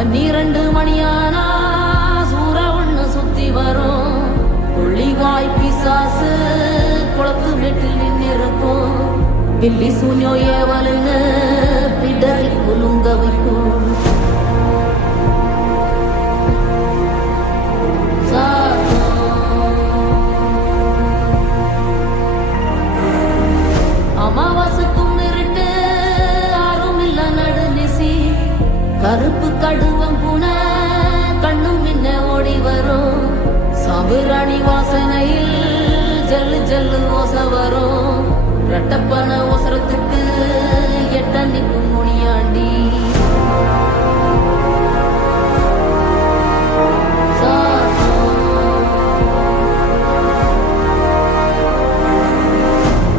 12 மணியானா சூற ஒண்ணு சுத்தி வரும். கொள்ளிவாய் பிசாசு குளத்து வீட்டில் நின்னிருக்கும். பில்லி சூன்யோ ஏவலுன்னு பிடரி குலுங்க வைக்கும். அமாவாசைக்கும் இருட்டு ஆறும் இல்ல நடுநிசி. கருப்பு கடுவம் பூன கண்ணும் மின்ன ஓடி வரும். சாம்பிராணி வாசனையில் ஜல்லு ஜல்லு ஓச வரும். ரெட்டப்பன ஒசரத்துக்கு எட்ட நிற்கும் முனியாண்டி.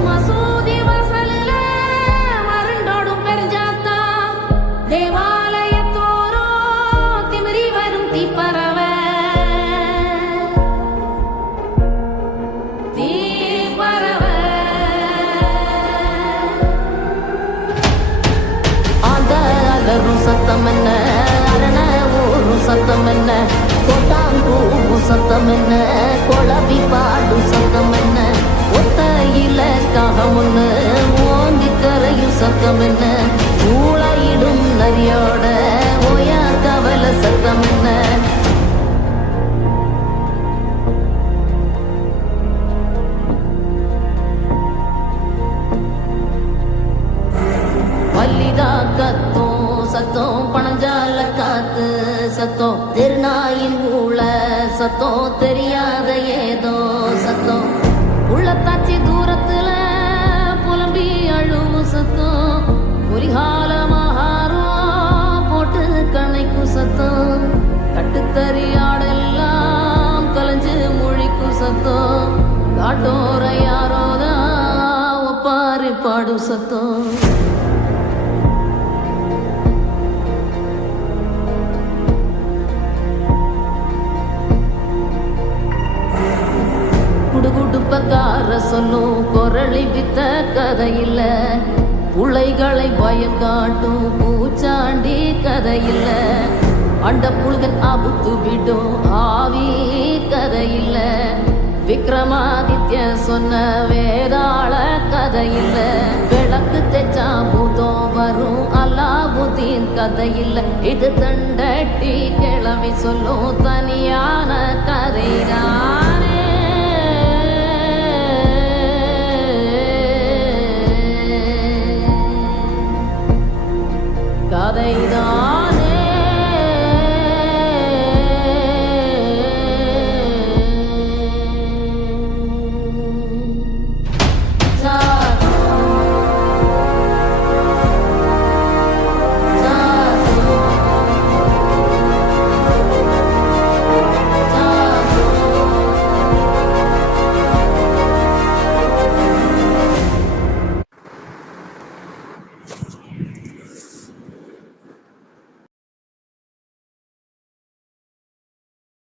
மசூதி வாசலில மருண்டோடும் பெருஞ்சாத்தா. தேவாலயத்தோரோ திமிரி வரும் தீப்பறவ. சத்தம் என்ன அரண ஊரும் சத்தம் என்ன கொட்டாங்கூவும் சத்தம் என்ன கொளவி பாடும் சத்தம் என்ன ஒத்தையில காகமுன்னு ஓங்கி கரையும் சத்தம் என்ன ஊழையிடும் நரியோட ஓயா கவல சத்தம் என்ன வல்லிதா கத்தோ சத்தம் பணஞ்சால காத்து சத்தம் திருநாயின் ஊழ சத்தம் தெரியாத ஏதோ சத்தம் உள்ளத்தாச்சி தூரத்துல புலம்பி அழுவும் சத்தம் புலிகால மகாரம் போட்டு கணைக்கும் சத்தம் கட்டுத்தறியாடெல்லாம் கலைஞ்சு முழிக்கும் சத்தம் காட்டோர யாரோதான் ஒப்பாரி பாடும் சத்தம் குடுகுடுப்பக்கார சொல்லும் குரளி வித்த கதையில்ல புள்ளைகளை பயம் காட்டும் பூச்சாண்டி கதையில்ல அண்ட புழுகன் அபுத்து விடும் ஆவி கதையில்ல விக்ரமாதித்ய சொன்ன வேதாள கதையில்ல விளக்கு தெச்சா பூதம் வரும் அல்லாவுதீன் கதையில்ல இது தண்டட்டி கிளவி சொல்லும் தனியான கதைதான் கதைதான்